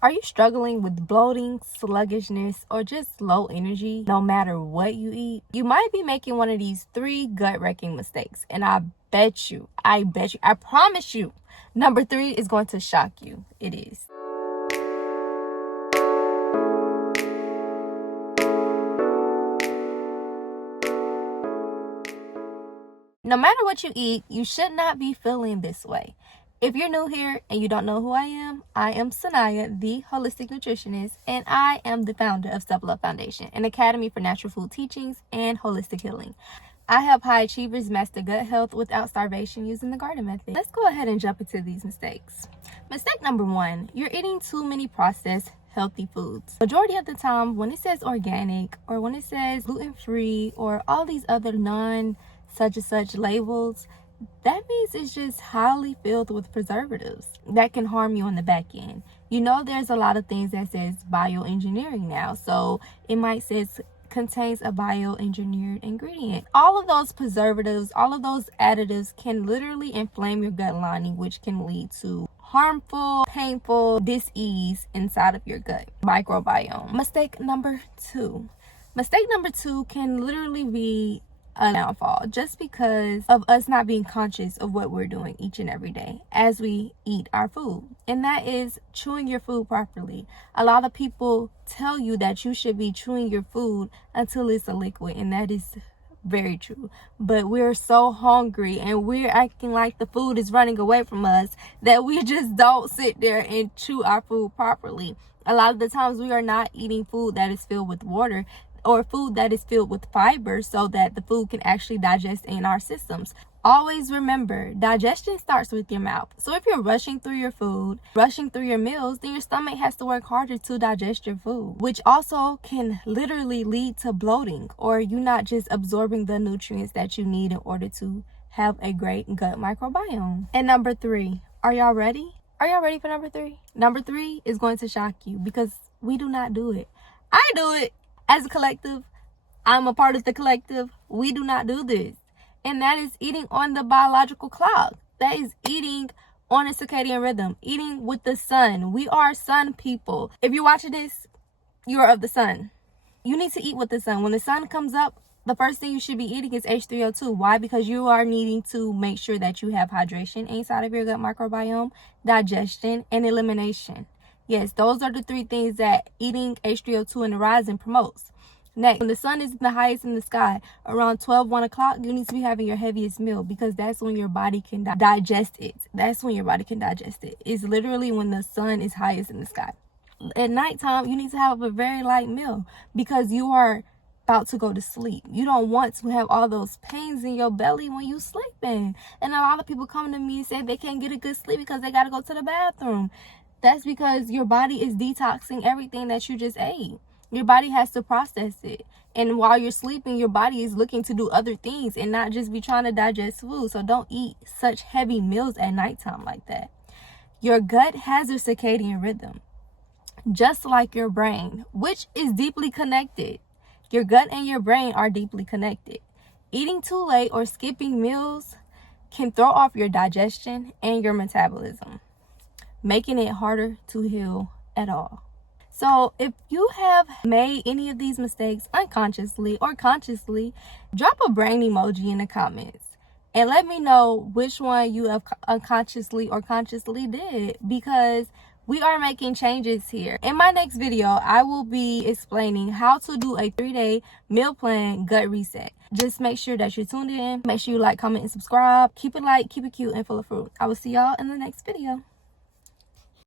Are you struggling with bloating, sluggishness, or just low energy no matter what you eat? You might be making one of these 3 gut-wrecking mistakes, and I promise you, number 3 is going to shock you. It is. No matter what you eat, you should not be feeling this way. If you're new here and you don't know who I am Sanaya, the holistic nutritionist, and I am the founder of Step Up Foundation, an academy for natural food teachings and holistic healing. I help high achievers master gut health without starvation using the garden method. Let's go ahead and jump into these mistakes. Mistake number 1, you're eating too many processed healthy foods. Majority of the time, when it says organic or when it says gluten-free or all these other such and such labels, that means it's just highly filled with preservatives that can harm you on the back end. You know, there's a lot of things that says bioengineering now, so it might say contains a bioengineered ingredient. All of those preservatives, all of those additives can literally inflame your gut lining, which can lead to harmful, painful dis-ease inside of your gut microbiome. Mistake number 2 can literally be a downfall just because of us not being conscious of what we're doing each and every day as we eat our food, and that is chewing your food properly. A lot of people tell you that you should be chewing your food until it's a liquid, and that is very true, but we're so hungry and we're acting like the food is running away from us that we just don't sit there and chew our food properly. A lot of the times we are not eating food that is filled with water or food that is filled with fiber so that the food can actually digest in our systems. Always remember, digestion starts with your mouth. So if you're rushing through your food, rushing through your meals, then your stomach has to work harder to digest your food, which also can literally lead to bloating, or you not just absorbing the nutrients that you need in order to have a great gut microbiome. And number 3, are y'all ready? Are y'all ready for number 3? Number 3 is going to shock you because we do not do it. I do it. As a collective, I'm a part of the collective. We do not do this. And that is eating on the biological clock. That is eating on a circadian rhythm, eating with the sun. We are sun people. If you're watching this, you are of the sun. You need to eat with the sun. When the sun comes up, the first thing you should be eating is H3O2. Why? Because you are needing to make sure that you have hydration inside of your gut microbiome, digestion, and elimination. Yes, those are the 3 things that eating H3O2 in the rising promotes. Next, when the sun is the highest in the sky, around 1 o'clock, you need to be having your heaviest meal because that's when your body can digest it. That's when your body can digest it. It's literally when the sun is highest in the sky. At nighttime, you need to have a very light meal because you are about to go to sleep. You don't want to have all those pains in your belly when you sleeping. And a lot of people come to me and say they can't get a good sleep because they got to go to the bathroom. That's because your body is detoxing everything that you just ate. Your body has to process it. And while you're sleeping, your body is looking to do other things and not just be trying to digest food. So don't eat such heavy meals at nighttime like that. Your gut has a circadian rhythm, just like your brain, which is deeply connected. Your gut and your brain are deeply connected. Eating too late or skipping meals can throw off your digestion and your metabolism, making it harder to heal at all. So if you have made any of these mistakes unconsciously or consciously, drop a brain emoji in the comments and let me know which one you have unconsciously or consciously did, because we are making changes here. In my next video, I will be explaining how to do a 3-day meal plan gut reset. Just make sure that you're tuned in. Make sure you like, comment, and subscribe. Keep it light, keep it cute, and full of fruit. I will see y'all in the next video.